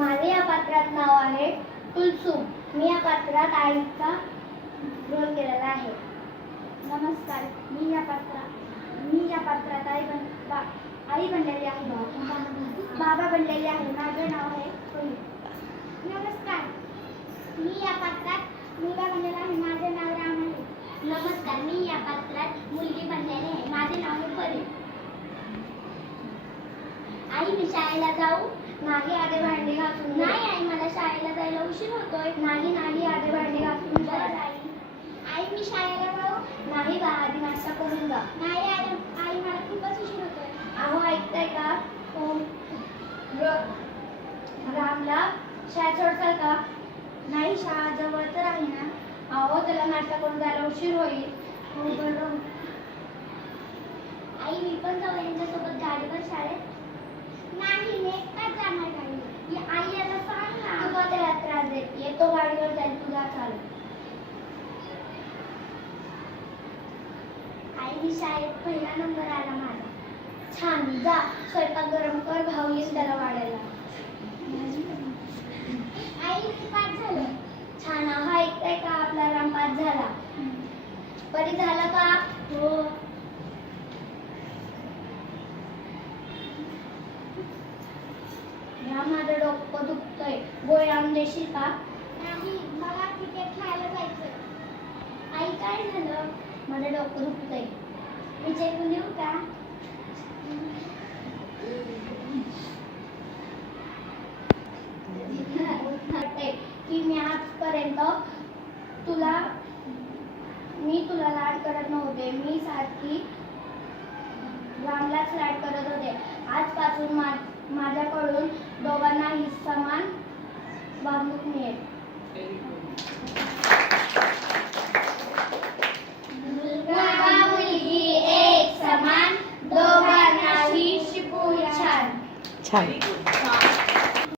माझे या पात्रात नाव आहे कुलसुम. मी या पात्रात आईचा रोल केलेला आहे. नमस्कार मी या पात्रात मी या पात्रात आई बन बा आई बनलेली आहे. बाबा बनलेली आहे. माझे नाव आहे सोनी नमस्कार मी या पात्रात मुलगा बनलेला आहे. माझे नाव राम आहे. नमस्कार मी या पात्रात मुलगी बनलेली आहे. माझे नाव आहे परी. आई मी शाळेला जाऊ नाही आधी भांडी घासून नाही आई मला शाळेला जायला उशीर होतोय. नाही नाही आधी भांडी घासून जा आई. आई मी शाळेला जाऊ? नाही बा आधी नाश्ता करून जा. नाही आई आई मला खूपच उशीर होतोय. अहो ऐकताय का? हो रामला शाळा सोडताल का? नाही शाळा जवळ तर आहे ना. अहो त्याला नाश्ता करून जायला उशीर होईल. हो बरं. आई मी पण जाऊ यांच्यासोबत. गाडीवर शाळेत? नाही मी एकटाच जाणार गाडी आई याला सांग ना तू का त्याला त्रास तो येतो गाडीवर जाईल तुझा चाल. आई मी शाळेत पहिला नंबर आला माझा. छान जा. स्वयंपाक गरम कर भाऊ येईल त्याला वाढायला. आई झालं. छान हा ऐकताय का आपला रामपाठ झाला? बरी झाला का? हो. माझं डोकं दुखतंय. गोळ्या आणून देशील का? नाही मला क्रिकेट खेळायला जायचं आई काय झालं? माझं डोकं दुखतंय. मी चेकून देऊ का की मी आजपर्यंत तुला मी तुला लाड करत नव्हते. मी सारखी रामलाच लाड करत होते. आजपासून माझ्याकडून दोघांनाही समान वागणूक मिळेल मुलगा मुलगी एक समान